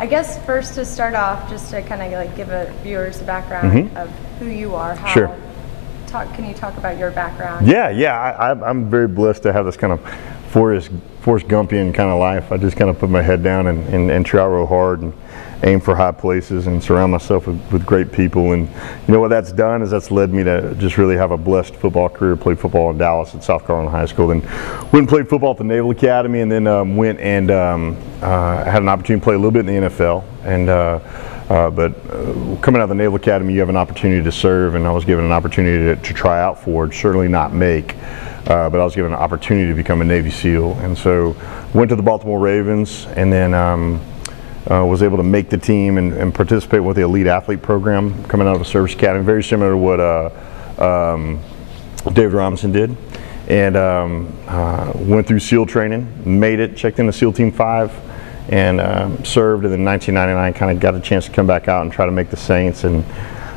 I guess first to start off, just to kind of like give viewers a background of who you are. Sure. Can you talk about your background? Yeah. I'm very blessed to have this kind of Forrest Gumpian kind of life. I just kind of put my head down and try real hard and aim for high places and surround myself with great people. And you know what that's done is that's led me to just really have a blessed football career. Played football in Dallas at South Carolina High School, then went and played football at the Naval Academy, and then went and had an opportunity to play a little bit in the NFL. And but coming out of the Naval Academy, you have an opportunity to serve, and I was given an opportunity to try out for it. Certainly not make, but I was given an opportunity to become a Navy SEAL. And so went to the Baltimore Ravens, and then was able to make the team and participate with the elite athlete program coming out of a service academy, very similar to what David Robinson did. And went through SEAL training, made it, checked into SEAL Team 5, and served. And then in 1999 kind of got a chance to come back out and try to make the Saints. And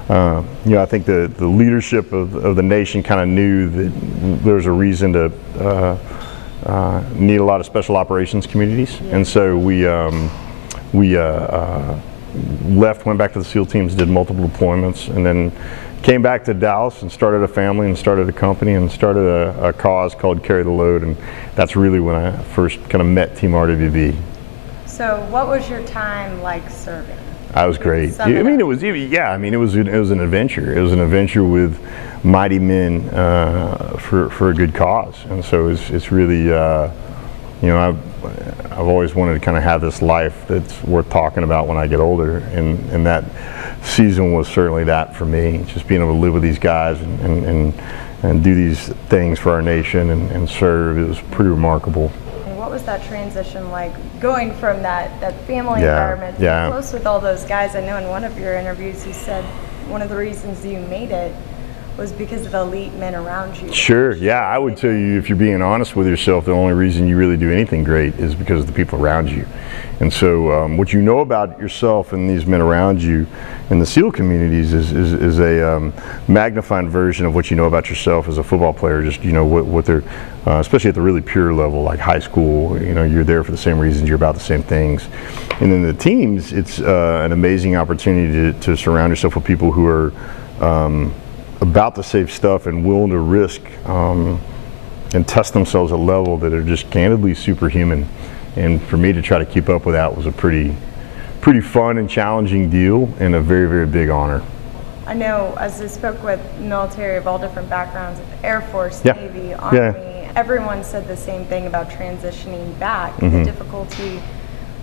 you know, I think the leadership of the nation kind of knew that there was a reason to need a lot of special operations communities. Yeah. And so we left, went back to the SEAL teams, did multiple deployments, and then came back to Dallas and started a family and started a company and started a cause called Carry the Load. And that's really when I first kind of met Team RWB. So what was your time like serving? I was great. I mean, it was an adventure. It was an adventure with mighty men for a good cause. And so it's really, you know, I've always wanted to kind of have this life that's worth talking about when I get older, and that season was certainly that for me. Just being able to live with these guys and do these things for our nation and serve, it was pretty remarkable. And what was that transition like, going from that family environment to close with all those guys? I know in one of your interviews you said one of the reasons you made it was because of the elite men around you. Sure, yeah, I would tell you, if you're being honest with yourself, the only reason you really do anything great is because of the people around you. And so what you know about yourself and these men around you in the SEAL communities is a magnified version of what you know about yourself as a football player. Just, you know, what they're, especially at the really pure level, like high school, you know, you're there for the same reasons, you're about the same things. And then the teams, it's an amazing opportunity to surround yourself with people who are about the safe stuff and willing to risk and test themselves at a level that are just candidly superhuman. And for me to try to keep up with that was a pretty fun and challenging deal, and a very, very big honor. I know, as I spoke with military of all different backgrounds, Air Force, Navy, Army, everyone said the same thing about transitioning back. The difficulty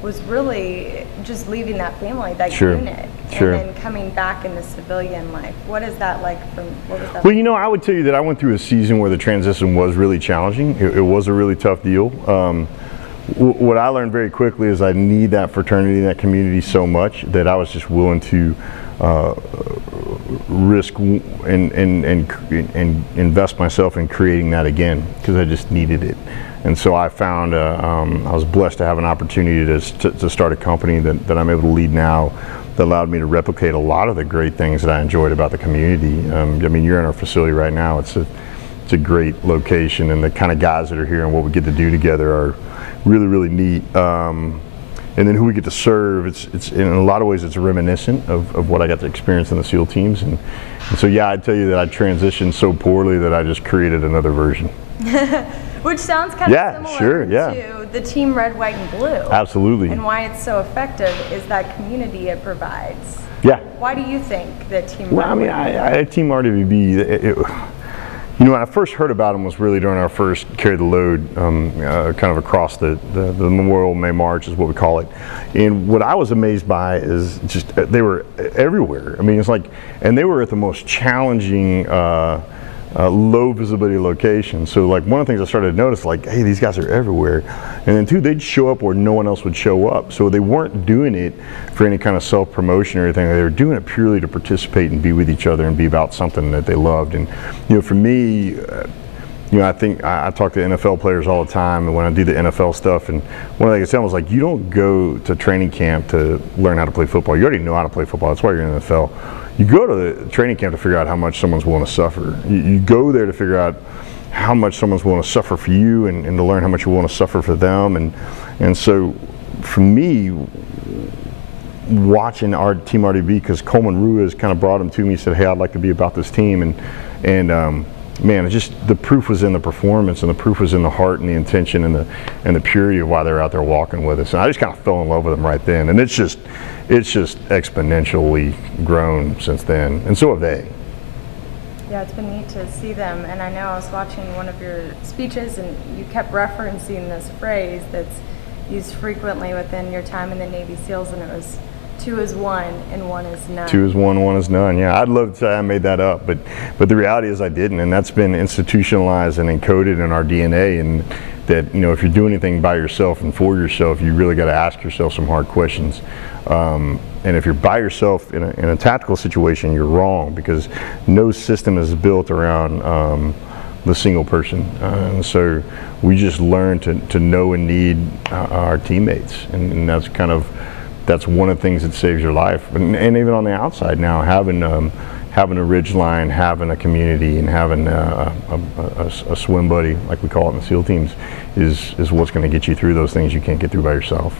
was really just leaving that family, that unit, and then coming back into civilian life. What is that like? Well, you know, I would tell you that I went through a season where the transition was really challenging. It was a really tough deal. What I learned very quickly is I need that fraternity and that community so much that I was just willing to risk and invest myself in creating that again, because I just needed it. And so I found, I was blessed to have an opportunity to start a company that I'm able to lead now, that allowed me to replicate a lot of the great things that I enjoyed about the community. I mean, you're in our facility right now. It's a great location, and the kind of guys that are here and what we get to do together are really, really neat. And then who we get to serve, it's in a lot of ways it's reminiscent of what I got to experience in the SEAL teams. And so yeah, I'd tell you that I transitioned so poorly that I just created another version. Which sounds kind of similar to the Team Red, White, and Blue. Absolutely. And why it's so effective is that community it provides. Yeah. Why do you think that Team Red, I mean, I Team RWB, you know, when I first heard about them was really during our first Carry the Load, kind of across the Memorial May March is what we call it. And what I was amazed by is just they were everywhere. I mean, it's like, and they were at the most challenging, low visibility location. So like one of the things I started to notice, like, hey, these guys are everywhere. And then two, they'd show up where no one else would show up. So they weren't doing it for any kind of self-promotion or anything. They were doing it purely to participate and be with each other and be about something that they loved. And you know, for me, you know, I think I talk to NFL players all the time, and when I do the NFL stuff, and one of the things I tell them was like, you don't go to training camp to learn how to play football. You already know how to play football. That's why you're in the NFL. You go to the training camp to figure out how much someone's willing to suffer. You go there to figure out how much someone's willing to suffer for you, and to learn how much you're willing to suffer for them. And so for me, watching our Team RWB, because Coleman Ruiz kind of brought him to me, said, hey, I'd like to be about this team, and man, it just, the proof was in the performance, and the proof was in the heart and the intention and the purity of why they're out there walking with us. And I just kind of fell in love with them right then, and it's just exponentially grown since then, and so have they. Yeah, it's been neat to see them, and I know I was watching one of your speeches, and you kept referencing this phrase that's used frequently within your time in the Navy SEALs, and it was 2 is 1 and 1 is none. 2 is 1, 1 is none. Yeah, I'd love to say I made that up, but the reality is I didn't, and that's been institutionalized and encoded in our DNA. And that, you know, if you're doing anything by yourself and for yourself, you really got to ask yourself some hard questions. And if you're by yourself in a tactical situation, you're wrong, because no system is built around the single person. And so we just learn to know and need our teammates, and that's one of the things that saves your life. And even on the outside now, having a ridge line, having a community, and having a swim buddy, like we call it in the SEAL teams, is what's going to get you through those things you can't get through by yourself.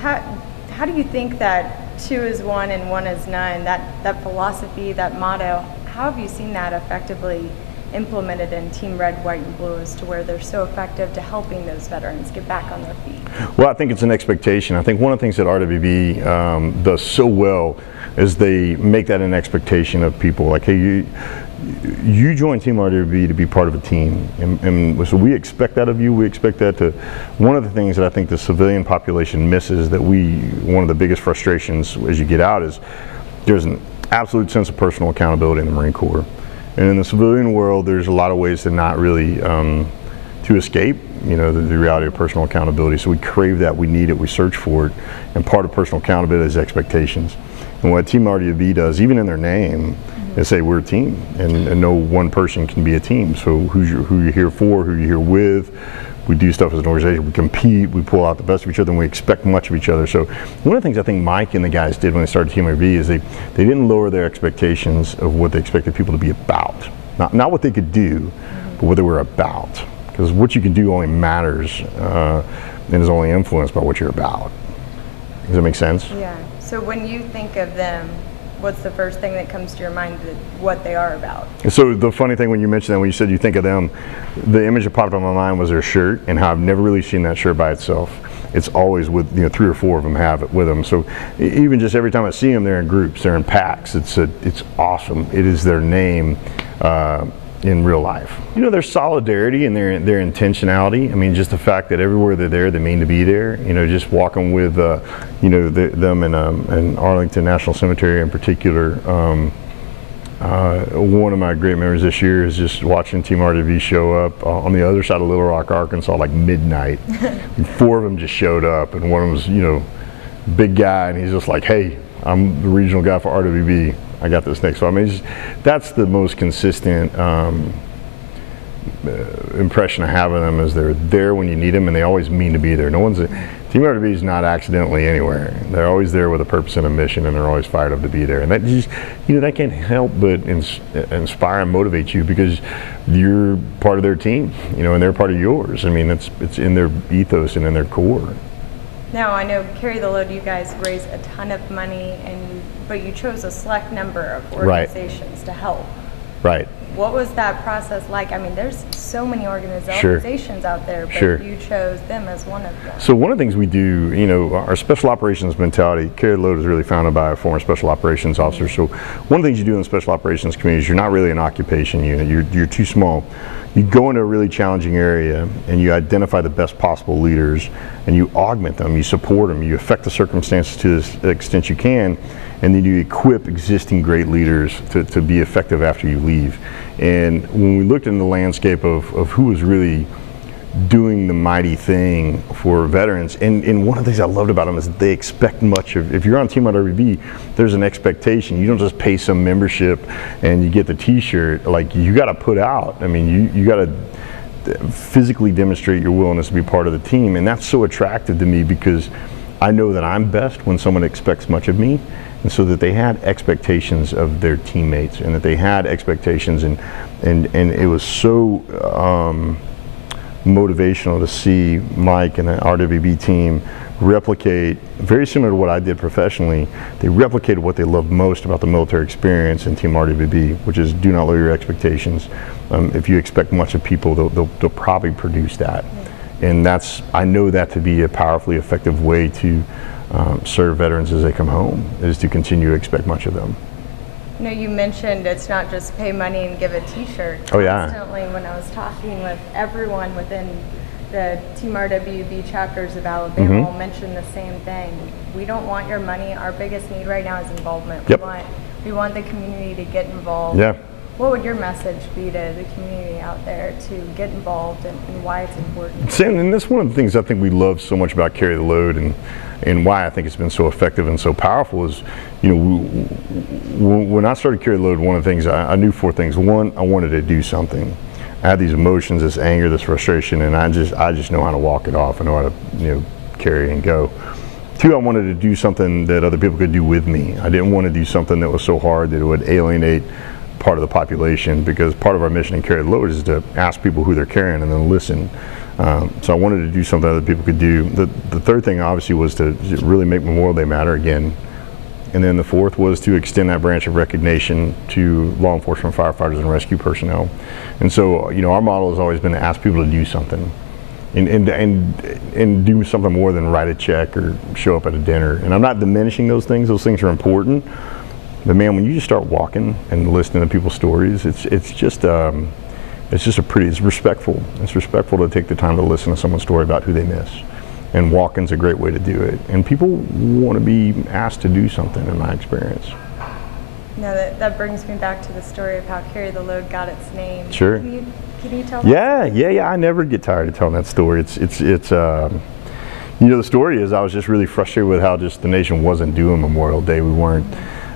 How do you think that 2 is 1 and 1 is none, that philosophy, that motto, how have you seen that effectively implemented in Team Red, White, and Blue as to where they're so effective to helping those veterans get back on their feet? Well, I think it's an expectation. I think one of the things that RWB does so well is they make that an expectation of people. Like, hey, you join Team RWB to be part of a team, and so we expect that of you. We expect that to. One of the things that I think the civilian population misses, that one of the biggest frustrations as you get out, is there's an absolute sense of personal accountability in the Marine Corps. And in the civilian world, there's a lot of ways to not really to escape, you know, the reality of personal accountability. So we crave that, we need it, we search for it, and part of personal accountability is expectations. And what Team RWB does, even in their name, is say we're a team, and no one person can be a team. So who you're here for, who you're here with. We do stuff as an organization, we compete, we pull out the best of each other, and we expect much of each other. So one of the things I think Mike and the guys did when they started Team RWB is they didn't lower their expectations of what they expected people to be about. Not what they could do, but what they were about. Because what you can do only matters and is only influenced by what you're about. Does that make sense? Yeah. So when you think of them, what's the first thing that comes to your mind, what they are about? So the funny thing when you mentioned that, when you said you think of them, the image that popped up in my mind was their shirt, and how I've never really seen that shirt by itself. It's always with, you know, 3 or 4 of them have it with them. So even just every time I see them, they're in groups, they're in packs. It's awesome. It is their name in real life. You know, their solidarity and their intentionality. I mean, just the fact that everywhere they're there, they mean to be there. You know, just walking with, you know, them in Arlington National Cemetery in particular. One of my great memories this year is just watching Team RWB show up on the other side of Little Rock, Arkansas, like midnight. 4 of them just showed up, and one of them was, you know, big guy, and he's just like, hey, I'm the regional guy for RWB. I got this next. So I mean, that's the most consistent impression I have of them, is they're there when you need them, and they always mean to be there. Team RWB is not accidentally anywhere. They're always there with a purpose and a mission, and they're always fired up to be there. And that just, you know, that can't help but inspire and motivate you, because you're part of their team, you know, and they're part of yours. I mean, it's in their ethos and in their core. Now, I know Carry the Load, you guys raise a ton of money, but you chose a select number of organizations to help. Right. What was that process like? I mean, there's so many organizations out there, but you chose them as one of them. So one of the things we do, you know, our special operations mentality, Carry the Load is really founded by a former special operations officer. So one of the things you do in the special operations community is you're not really an occupation unit. You're too small. You go into a really challenging area, and you identify the best possible leaders, and you augment them, you support them, you affect the circumstances to the extent you can, and then you equip existing great leaders to be effective after you leave. And when we looked in the landscape of who was really doing the mighty thing for veterans, and one of the things I loved about them is that they expect much of. If you're on Team RWB, there's an expectation. You don't just pay some membership and you get the t-shirt. Like, you got to put out. I mean, you got to physically demonstrate your willingness to be part of the team, and that's so attractive to me, because I know that I'm best when someone expects much of me. And so that they had expectations of their teammates, and that they had expectations, and it was so motivational to see Mike and the RWB team replicate, very similar to what I did professionally, they replicated what they loved most about the military experience in Team RWB, which is do not lower your expectations. If you expect much of people, they'll probably produce that. And I know that to be a powerfully effective way to serve veterans as they come home, is to continue to expect much of them. You know, you mentioned it's not just pay money and give a t-shirt. Oh yeah. Constantly when I was talking with everyone within the Team RWB chapters of Alabama all mention the same thing. We don't want your money. Our biggest need right now is involvement. Yep. We want the community to get involved. Yeah. What would your message be to the community out there to get involved and why it's important? Sam, and that's one of the things I think we love so much about Carry the Load, and why I think it's been so effective and so powerful is, you know, when I started Carry the Load, one of the things I knew 4 things. One, I wanted to do something. I had these emotions, this anger, this frustration, and I just know how to walk it off. I know how to, you know, carry and go. 2, I wanted to do something that other people could do with me. I didn't want to do something that was so hard that it would alienate part of the population, because part of our mission in Carry the Load is to ask people who they're carrying and then listen. So I wanted to do something other people could do. The third thing obviously was to really make Memorial Day matter again. And then the 4th was to extend that branch of recognition to law enforcement, firefighters, and rescue personnel. And so, you know, our model has always been to ask people to do something, and do something more than write a check or show up at a dinner. And I'm not diminishing those things. Those things are important. But man, when you just start walking and listening to people's stories, it's respectful. It's respectful to take the time to listen to someone's story about who they miss. And walking's a great way to do it. And people want to be asked to do something, in my experience. Now that brings me back to the story of how Carry the Load got its name. Sure. Can you tell that? Yeah. I never get tired of telling that story. You know, the story is I was just really frustrated with how just the nation wasn't doing Memorial Day. We weren't.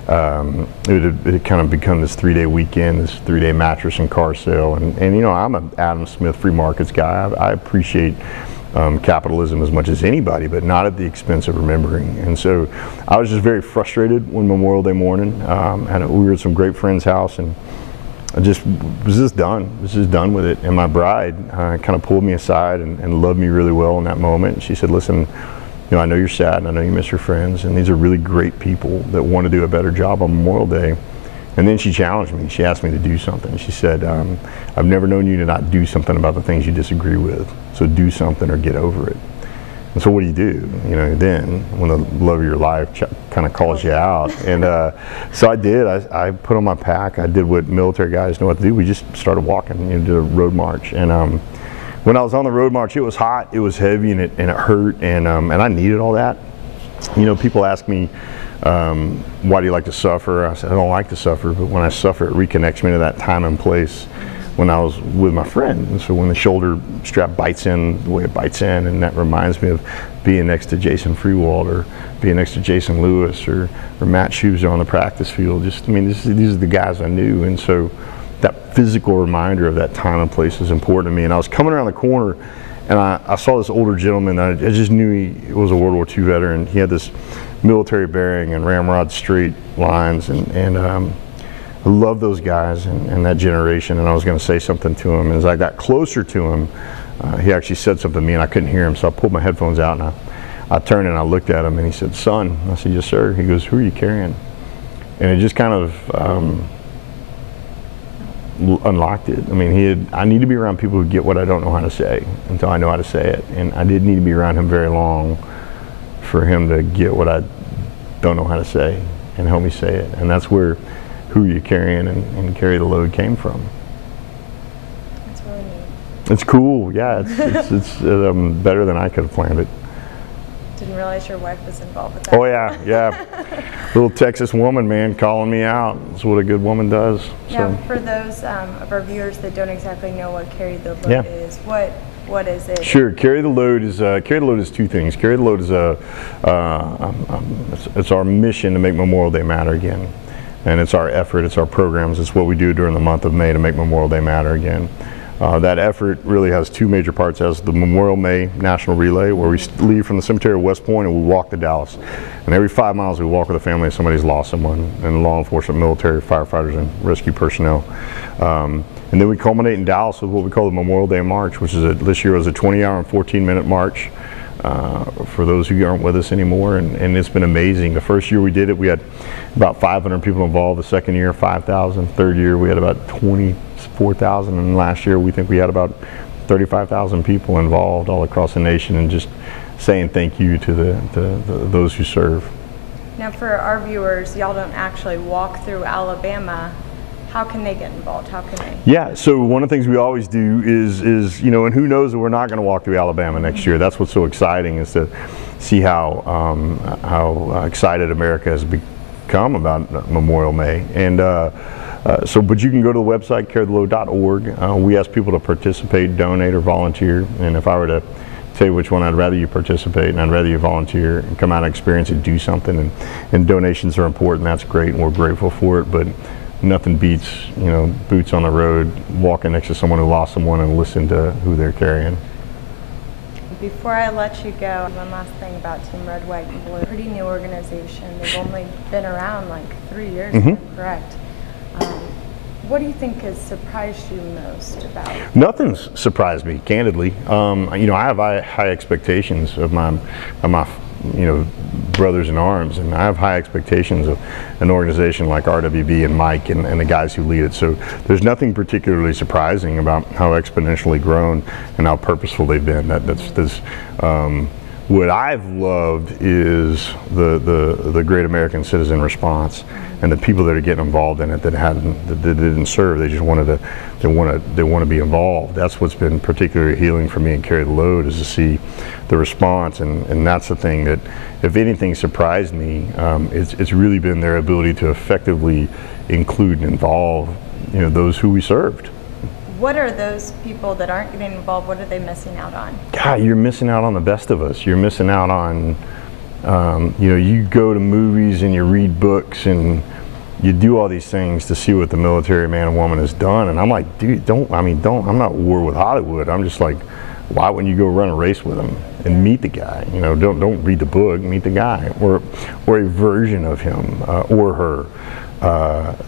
It had kind of become this 3-day weekend, this 3-day mattress and car sale, and you know, I'm an Adam Smith free markets guy. I appreciate capitalism as much as anybody, but not at the expense of remembering. And so I was just very frustrated when Memorial Day morning, and we were at some great friend's house, and I just was just done. Was just done with it. And my bride kind of pulled me aside and loved me really well in that moment. She said, "Listen, you know, I know you're sad, and I know you miss your friends, and these are really great people that want to do a better job on Memorial Day." And then she challenged me. She asked me to do something. She said, "I've never known you to not do something about the things you disagree with. So do something or get over it." And so what do? You know, then when the love of your life kind of calls you out. And so I did. I put on my pack. I did what military guys know what to do. We just started walking, you know, did a road march. And when I was on the road march, it was hot, it was heavy, and it hurt, and I needed all that. You know, people ask me, why do you like to suffer? I said, I don't like to suffer, but when I suffer, it reconnects me to that time and place when I was with my friend. And so when the shoulder strap bites in the way it bites in, and that reminds me of being next to Jason Freewald, or being next to Jason Lewis, or Matt Schuster on the practice field. Just, I mean, these are the guys I knew. And so that physical reminder of that time and place is important to me. And I was coming around the corner, and I saw this older gentleman. I just knew he was a World War II veteran. He had this military bearing and ramrod straight lines, and I love those guys and that generation. And I was going to say something to him. And as I got closer to him, he actually said something to me, and I couldn't hear him. So I pulled my headphones out, and I turned and I looked at him, and he said, "Son." I said, "Yes, sir." He goes, "Who are you carrying?" And it just kind of unlocked it. I mean, I need to be around people who get what I don't know how to say until I know how to say it. And I didn't need to be around him very long for him to get what I don't know how to say and help me say it. And that's where Who You Carrying and Carry the Load came from. That's really neat. It's cool, yeah. It's better than I could have planned it. Didn't realize your wife was involved with that. Oh yeah. Little Texas woman, man, calling me out. That's what a good woman does. Now, So. for those of our viewers that don't exactly know what Carry the Load is, what is it? Sure. Carry the Load is 2 things. Carry the Load is it's our mission to make Memorial Day matter again, and it's our effort, it's our programs, it's what we do during the month of May to make Memorial Day matter again. That effort really has 2 major parts. It has the Memorial May National Relay, where we leave from the cemetery of West Point and we walk to Dallas. And every 5 miles we walk with a family if somebody's lost someone, in law enforcement, military, firefighters, and rescue personnel. And then we culminate in Dallas with what we call the Memorial Day March, which is this year was a 20-hour and 14-minute march for those who aren't with us anymore, and it's been amazing. The first year we did it, we had about 500 people involved. The second year, 5,000. Third year, we had about 24,000, and last year we think we had about 35,000 people involved all across the nation, and just saying thank you to those who serve. Now, for our viewers, y'all don't actually walk through Alabama. How can they get involved? How can they? Yeah, so one of the things we always do is you know, and who knows that we're not going to walk through Alabama next year. That's what's so exciting, is to see how excited America has become about Memorial May. And but you can go to the website, caretheload.org. We ask people to participate, donate, or volunteer. And if I were to tell you which one, I'd rather you participate, and I'd rather you volunteer and come out and experience and do something. And donations are important. That's great, and we're grateful for it. But nothing beats, you know, boots on the road, walking next to someone who lost someone and listen to who they're carrying. Before I let you go, one last thing about Team Red, White, and Blue. Pretty new organization. They've only been around like 3 years, if I'm correct. What do you think has surprised you most about it? Nothing's surprised me, candidly. You know, I have high expectations of my you know, brothers in arms, and I have high expectations of an organization like RWB and Mike and the guys who lead it. So there's nothing particularly surprising about how exponentially grown and how purposeful they've been. What I've loved is the great American citizen response, and the people that are getting involved in it that didn't serve. They just they want to be involved. That's what's been particularly healing for me and Carry the Load, is to see the response, and that's the thing that, if anything surprised me, it's really been their ability to effectively include and involve, you know, those who we served. What are those people that aren't getting involved, what are they missing out on? God, you're missing out on the best of us. You're missing out on, you know, you go to movies and you read books and you do all these things to see what the military man and woman has done. And I'm like, dude, I'm not at war with Hollywood. I'm just like, why wouldn't you go run a race with him and meet the guy? You know, don't read the book, meet the guy, or a version of him or her.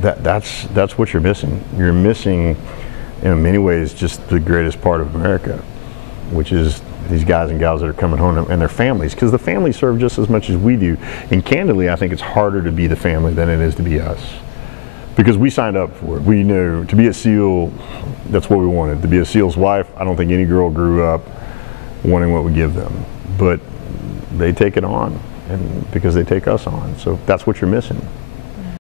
That's what you're missing. You're missing, in many ways, just the greatest part of America, which is these guys and gals that are coming home and their families, because the families serve just as much as we do. And candidly, I think it's harder to be the family than it is to be us, because we signed up for it. We knew to be a SEAL, that's what we wanted. To be a SEAL's wife, I don't think any girl grew up wanting what we give them, but they take it on, and because they take us on. So that's what you're missing.